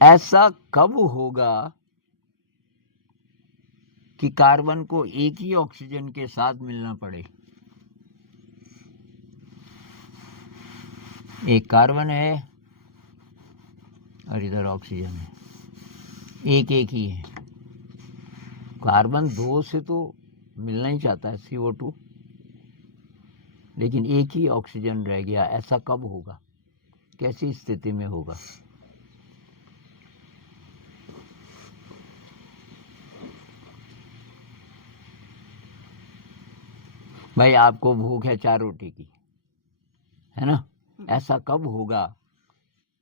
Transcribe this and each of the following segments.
ऐसा कब होगा कि कार्बन को एक ही ऑक्सीजन के साथ मिलना पड़े? एक कार्बन है और इधर ऑक्सीजन है, एक एक ही है। कार्बन दो से तो मिलना ही चाहता है, CO2, लेकिन एक ही ऑक्सीजन रह गया। ऐसा कब होगा, कैसी स्थिति में होगा? भाई आपको भूख है 4 रोटी की, है ना? ऐसा कब होगा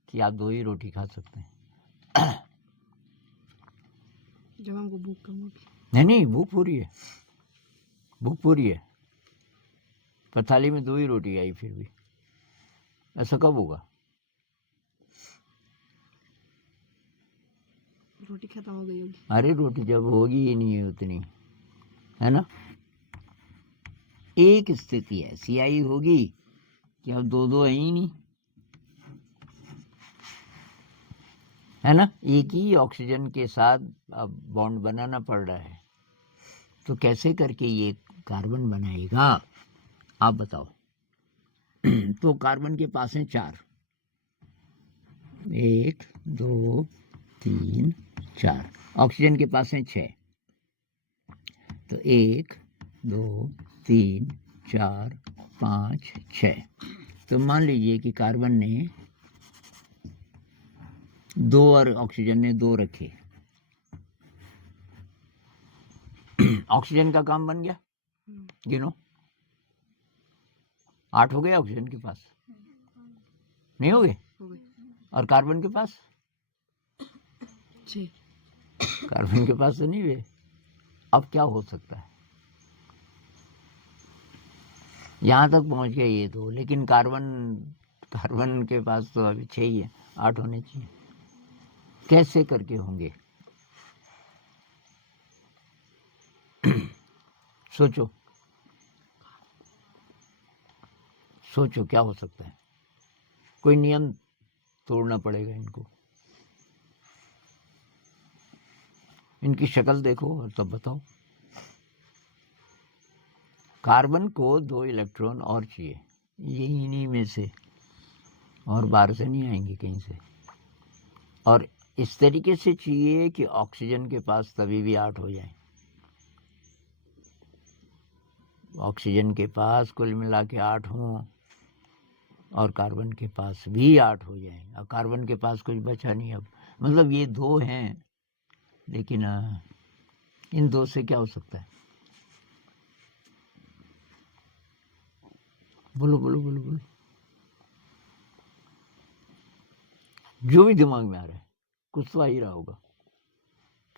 कि आप 2 ही रोटी खा सकते हैं? जब हमको भूख कम होगी। नहीं, भूख पूरी है, भूख पूरी है, पर थाली में 2 ही रोटी आई फिर भी। ऐसा कब होगा? रोटी खत्म हो गई होगी। अरे रोटी जब होगी ही नहीं है उतनी, है ना? एक स्थिति ऐसी आई होगी कि अब 2-2 है ही नहीं, है ना? एक ही ऑक्सीजन के साथ अब बॉन्ड बनाना पड़ रहा है, तो कैसे करके ये कार्बन बनाएगा, आप बताओ। तो कार्बन के पास है 4, 1 2 3 4, ऑक्सीजन के पास है 6, तो 1 2 3 4 5 6। तो मान लीजिए कि कार्बन ने 2 और ऑक्सीजन ने 2 रखे। ऑक्सीजन का काम बन गया, गिनो। 8 हो गए ऑक्सीजन के पास, नहीं हो गए? हो गई। और कार्बन के पास? 6। कार्बन के पास तो नहीं हुए। अब क्या हो सकता है? यहाँ तक पहुँच गए ये 2, लेकिन कार्बन के पास तो अभी 6 ही है, 8 होने चाहिए। कैसे करके होंगे? सोचो सोचो, क्या हो सकता है? कोई नियम तोड़ना पड़ेगा इनको। इनकी शक्ल देखो और तब बताओ। कार्बन को 2 इलेक्ट्रॉन और चाहिए, ये इन्हीं में से, और बाहर से नहीं आएंगे कहीं से। और इस तरीके से चाहिए कि ऑक्सीजन के पास तभी भी 8 हो जाए। ऑक्सीजन के पास कुल मिला के 8 हों और कार्बन के पास भी 8 हो जाए। अब कार्बन के पास कुछ बचा नहीं अब, मतलब ये 2 हैं, लेकिन इन 2 से क्या हो सकता है? बोलो बोलो बोलो बोलो, जो भी दिमाग में आ रहा है। कुछ तो आ ही रहा होगा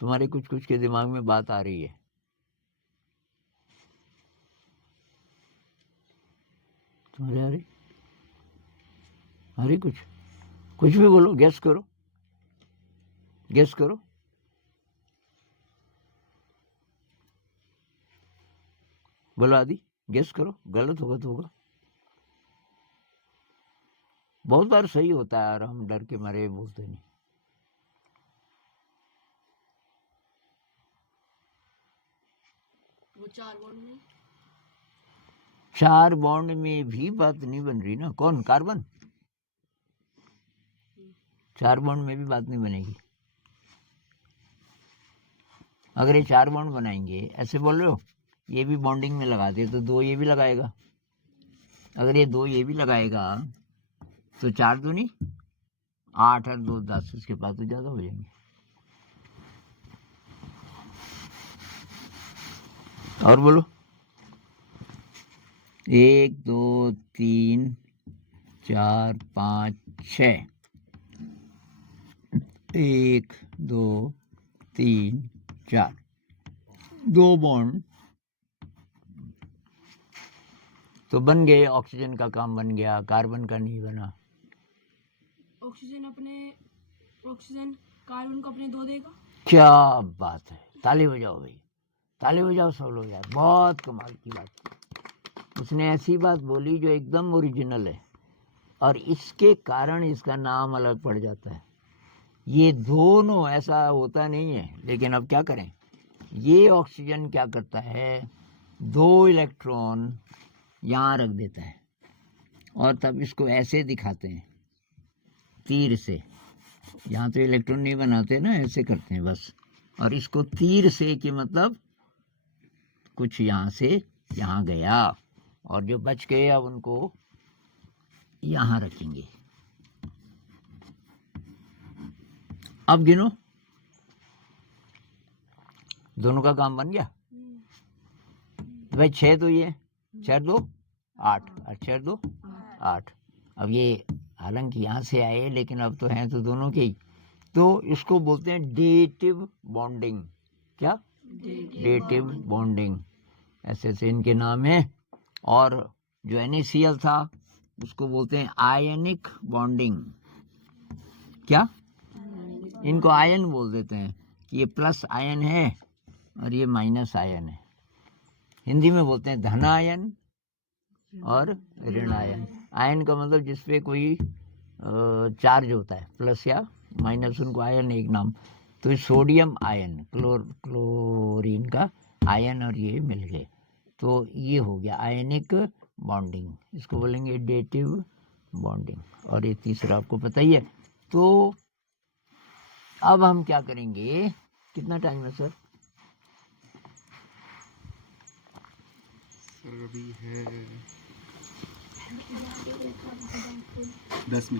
तुम्हारे, कुछ कुछ के दिमाग में बात आ रही है। तुम्हारे आ रही कुछ भी बोलो, गेस करो, गेस करो। बोलो आदि, गेस करो, गलत होगा तो होगा। बहुत बार सही होता है और हम डर के मारे बोलते नहीं। वो 4 बॉन्ड में 4 बॉन्ड में भी बात नहीं बन रही ना। कौन? कार्बन। 4 बॉन्ड में भी बात नहीं बनेगी। अगर ये 4 बॉन्ड बनाएंगे, ऐसे बोल रहे हो, ये भी बॉन्डिंग में लगा दे तो 2 ये भी लगाएगा। अगर ये 2 ये भी लगाएगा तो 4 तो नहीं, 8 और 2 10, इसके पास तो ज्यादा हो जाएंगे। और बोलो। 1 2 3 4 5 6, 1 2 3 4, 2 बॉन्ड तो बन गए। ऑक्सीजन का काम बन गया, कार्बन का नहीं बना। ऑक्सीजन कार्बन को अपने 2 देगा। क्या बात है, ताली बजाओ भाई, ताली बजाओ सब लोग यार, बहुत कमाल की बात की। उसने ऐसी बात बोली जो एकदम ओरिजिनल है, और इसके कारण इसका नाम अलग पड़ जाता है। ये दोनों ऐसा होता नहीं है, लेकिन अब क्या करें, ये ऑक्सीजन क्या करता है, 2 इलेक्ट्रॉन यहाँ रख देता है और तब इसको ऐसे दिखाते हैं तीर से। यहाँ तो इलेक्ट्रॉन नहीं बनाते ना, ऐसे करते हैं बस। और इसको तीर से कि मतलब कुछ यहाँ से यहाँ गया और जो बच गए अब उनको यहाँ रखेंगे। अब गिनो, दोनों का काम बन गया भाई। 6 तो ये 4 2 8 और 4 2 8। अब ये हालांकि यहाँ से आए लेकिन अब तो हैं तो दोनों के ही, तो इसको बोलते हैं डेटिव बॉन्डिंग। क्या? डेटिव बॉन्डिंग, ऐसे ऐसे इनके नाम है। और जो NaCl था उसको बोलते हैं आयनिक बॉन्डिंग। क्या? इनको आयन बोल देते हैं कि ये प्लस आयन है और ये माइनस आयन है। हिंदी में बोलते हैं धन आयन और ऋण आयन। आयन का मतलब जिसपे कोई चार्ज होता है, प्लस या माइनस, उनको आयन एक नाम। तो सोडियम आयन, क्लोरीन का आयन, और ये मिल गए तो ये हो गया आयनिक बॉन्डिंग। इसको बोलेंगे डेटिव बॉन्डिंग। और ये तीसरा आपको पता ही है। तो अब हम क्या करेंगे, कितना टाइम है सर? अभी है 10 मिनट।